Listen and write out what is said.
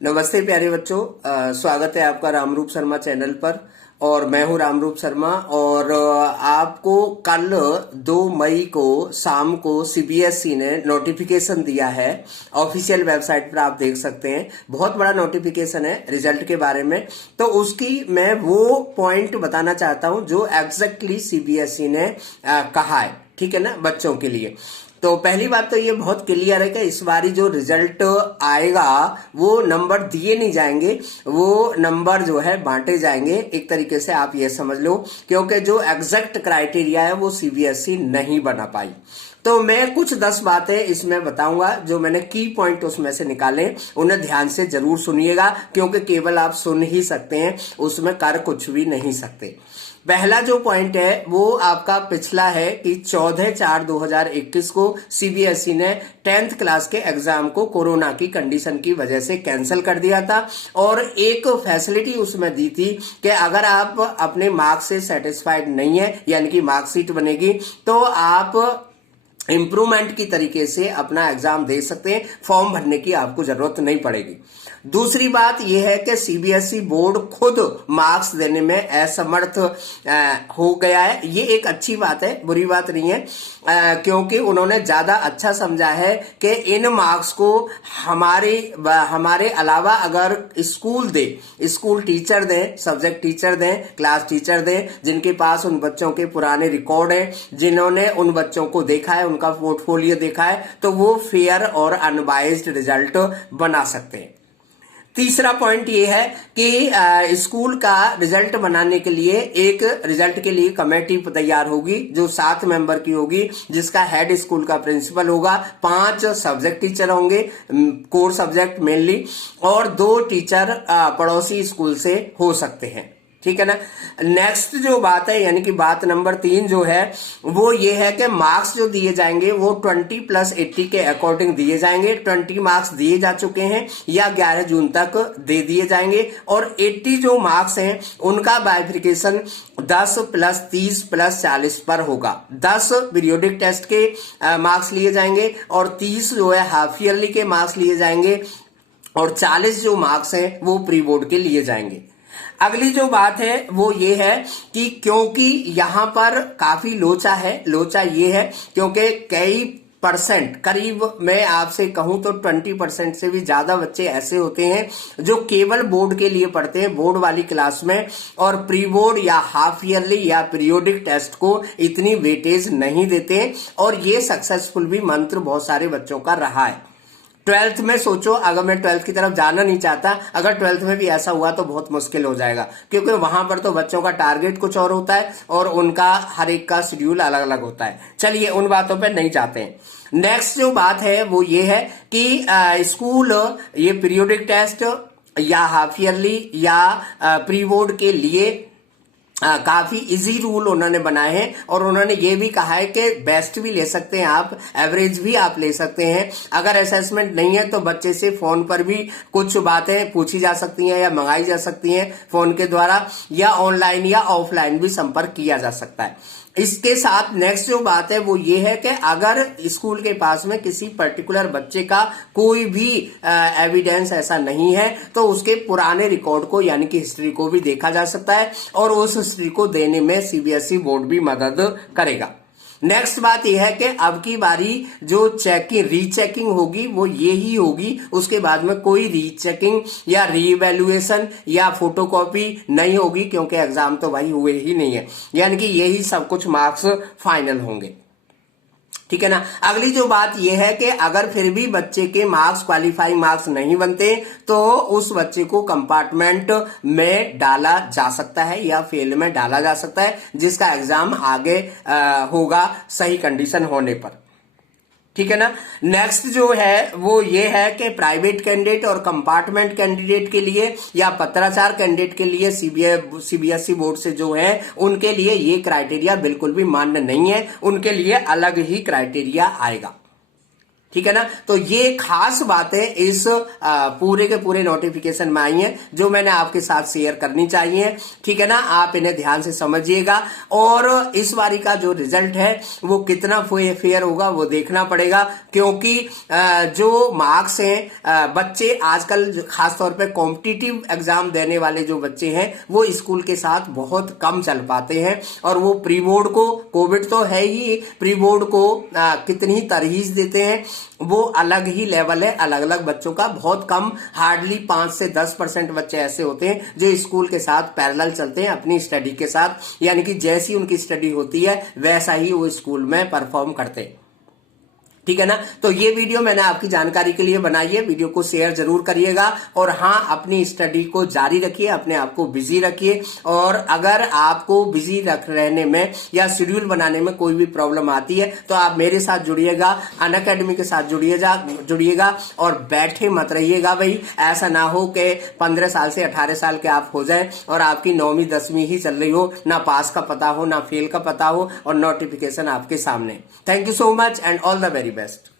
नमस्ते प्यारे बच्चों, स्वागत है आपका रामरूप शर्मा चैनल पर। और मैं हूं रामरूप शर्मा। और आपको कल 2 मई को शाम को सीबीएसई ने नोटिफिकेशन दिया है। ऑफिशियल वेबसाइट पर आप देख सकते हैं, बहुत बड़ा नोटिफिकेशन है रिजल्ट के बारे में। तो उसकी मैं वो पॉइंट बताना चाहता हूं जो एग्जैक्टली सीबीएसई ने कहा है, ठीक है ना, बच्चों के लिए। तो पहली बात तो ये बहुत क्लियर है कि इस बारी जो रिजल्ट आएगा वो नंबर दिए नहीं जाएंगे, वो नंबर जो है बांटे जाएंगे, एक तरीके से आप ये समझ लो, क्योंकि जो एग्जैक्ट क्राइटेरिया है वो सीबीएसई नहीं बना पाई। तो मैं कुछ 10 बातें इसमें बताऊंगा जो मैंने की पॉइंट उसमें से निकाले, उन्हें ध्यान से जरूर सुनिएगा, क्योंकि केवल आप सुन ही सकते हैं, उसमें कर कुछ भी नहीं सकते। पहला जो पॉइंट है वो आपका पिछला है कि 14/4/2021 को सीबीएसई ने 10th क्लास के एग्जाम को कोरोना की कंडीशन की वजह से कैंसिल कर दिया था। और एक फैसिलिटी उसमें दी थी कि अगर आप अपने मार्क्स से सेटिस्फाइड नहीं है, यानी कि मार्कशीट बनेगी, तो आप इंप्रूवमेंट की तरीके से अपना एग्जाम दे सकते हैं, फॉर्म भरने की आपको जरूरत नहीं पड़ेगी। दूसरी बात यह है कि सीबीएसई बोर्ड खुद मार्क्स देने में असमर्थ हो गया है। ये एक अच्छी बात है, बुरी बात नहीं है, क्योंकि उन्होंने ज्यादा अच्छा समझा है कि इन मार्क्स को हमारे अलावा अगर स्कूल टीचर दें, सब्जेक्ट टीचर दें, क्लास टीचर दें, जिनके पास उन बच्चों के पुराने रिकॉर्ड हैं, जिन्होंने उन बच्चों को देखा है, उनका पोर्टफोलियो देखा है, तो वो फेयर और अनबाइज्ड रिजल्ट बना सकते हैं। तीसरा पॉइंट ये है कि स्कूल का रिजल्ट बनाने के लिए एक रिजल्ट के लिए कमेटी तैयार होगी जो 7 मेंबर की होगी, जिसका हेड स्कूल का प्रिंसिपल होगा, 5 सब्जेक्ट टीचर होंगे, कोर सब्जेक्ट मेनली, और 2 टीचर पड़ोसी स्कूल से हो सकते हैं, ठीक है ना। नेक्स्ट जो बात है, यानी कि बात नंबर 3 जो है वो ये है कि मार्क्स जो दिए जाएंगे वो 20+80 के अकॉर्डिंग दिए जाएंगे। 20 मार्क्स दिए जा चुके हैं या 11 जून तक दे दिए जाएंगे, और 80 जो मार्क्स हैं उनका बाइफिकेशन 10+30+40 पर होगा। 10 पीरियोडिक टेस्ट के मार्क्स लिए जाएंगे, और 30 जो है हाफ ईयरली के मार्क्स लिए जाएंगे, और 40 जो मार्क्स हैं वो प्री बोर्ड के लिए जाएंगे। अगली जो बात है वो ये है कि क्योंकि यहां पर काफी लोचा ये है क्योंकि कई परसेंट, करीब मैं आपसे कहूं तो 20% से भी ज्यादा बच्चे ऐसे होते हैं जो केवल बोर्ड के लिए पढ़ते हैं, बोर्ड वाली क्लास में, और प्री बोर्ड या हाफ ईयरली या पीरियोडिक टेस्ट को इतनी वेटेज नहीं देते, और ये सक्सेसफुल भी मंत्र बहुत सारे बच्चों का रहा है। 12th में सोचो, अगर मैं 12th की तरफ जाना नहीं चाहता, अगर 12th में भी ऐसा हुआ तो बहुत मुश्किल हो जाएगा, क्योंकि वहां पर तो बच्चों का टारगेट कुछ और होता है और उनका हर एक का शेड्यूल अलग अलग होता है। चलिए उन बातों पर नहीं जाते हैं। नेक्स्ट जो बात है वो ये है कि स्कूल ये पीरियोडिक टेस्ट या हाफ ईयरली या प्री बोर्ड के लिए काफी इजी रूल उन्होंने बनाए हैं, और उन्होंने ये भी कहा है कि बेस्ट भी ले सकते हैं आप, एवरेज भी आप ले सकते हैं। अगर असेसमेंट नहीं है तो बच्चे से फोन पर भी कुछ बातें पूछी जा सकती हैं या मंगाई जा सकती हैं फोन के द्वारा, या ऑनलाइन या ऑफलाइन भी संपर्क किया जा सकता है। इसके साथ नेक्स्ट जो बात है वो ये है कि अगर स्कूल के पास में किसी पर्टिकुलर बच्चे का कोई भी एविडेंस ऐसा नहीं है तो उसके पुराने रिकॉर्ड को, यानी कि हिस्ट्री को भी देखा जा सकता है, और उस हिस्ट्री को देने में सीबीएसई बोर्ड भी मदद करेगा। नेक्स्ट बात यह है कि अब की बारी जो रीचेकिंग होगी वो ये ही होगी, उसके बाद में कोई रीचेकिंग या रीवैल्यूएशन या फोटोकॉपी नहीं होगी, क्योंकि एग्जाम तो भाई हुए ही नहीं है, यानी कि यही सब कुछ मार्क्स फाइनल होंगे, ठीक है ना। अगली जो बात यह है कि अगर फिर भी बच्चे के मार्क्स क्वालिफाइंग मार्क्स नहीं बनते तो उस बच्चे को कंपार्टमेंट में डाला जा सकता है या फेल में डाला जा सकता है, जिसका एग्जाम आगे होगा सही कंडीशन होने पर, ठीक है ना। नेक्स्ट जो है वो ये है कि प्राइवेट कैंडिडेट और कंपार्टमेंट कैंडिडेट के लिए या पत्राचार कैंडिडेट के लिए सीबीएसई बोर्ड से जो है उनके लिए ये क्राइटेरिया बिल्कुल भी मान्य नहीं है, उनके लिए अलग ही क्राइटेरिया आएगा, ठीक है ना। तो ये खास बातें इस पूरे के पूरे नोटिफिकेशन में आई हैं जो मैंने आपके साथ शेयर करनी चाहिए, ठीक है ना। आप इन्हें ध्यान से समझिएगा और इस बारी का जो रिजल्ट है वो कितना फेयर होगा वो देखना पड़ेगा, क्योंकि जो मार्क्स हैं बच्चे आजकल खासतौर पे कॉम्पिटिटिव एग्जाम देने वाले जो बच्चे हैं वो स्कूल के साथ बहुत कम चल पाते हैं और वो प्री बोर्ड को, कोविड तो है ही, प्री बोर्ड को कितनी तरहीज देते हैं वो अलग ही लेवल है। अलग अलग बच्चों का बहुत कम, हार्डली 5 से 10% बच्चे ऐसे होते हैं जो स्कूल के साथ पैरेलल चलते हैं अपनी स्टडी के साथ, यानी कि जैसी उनकी स्टडी होती है वैसा ही वो स्कूल में परफॉर्म करते हैं, ठीक है ना। तो ये वीडियो मैंने आपकी जानकारी के लिए बनाई है, वीडियो को शेयर जरूर करिएगा और हाँ, अपनी स्टडी को जारी रखिए, अपने आप को बिजी रखिए और अगर आपको बिजी रहने में या शेड्यूल बनाने में कोई भी प्रॉब्लम आती है तो आप मेरे साथ जुड़िएगा, अनअकैडमी के साथ जुड़िएगा और बैठे मत रहिएगा भाई। ऐसा ना हो कि 15 साल से 18 साल के आप हो जाए और आपकी 9वीं 10वीं ही चल रही हो, ना पास का पता हो ना फेल का पता हो और नोटिफिकेशन आपके सामने। Thank you so much and all the very best.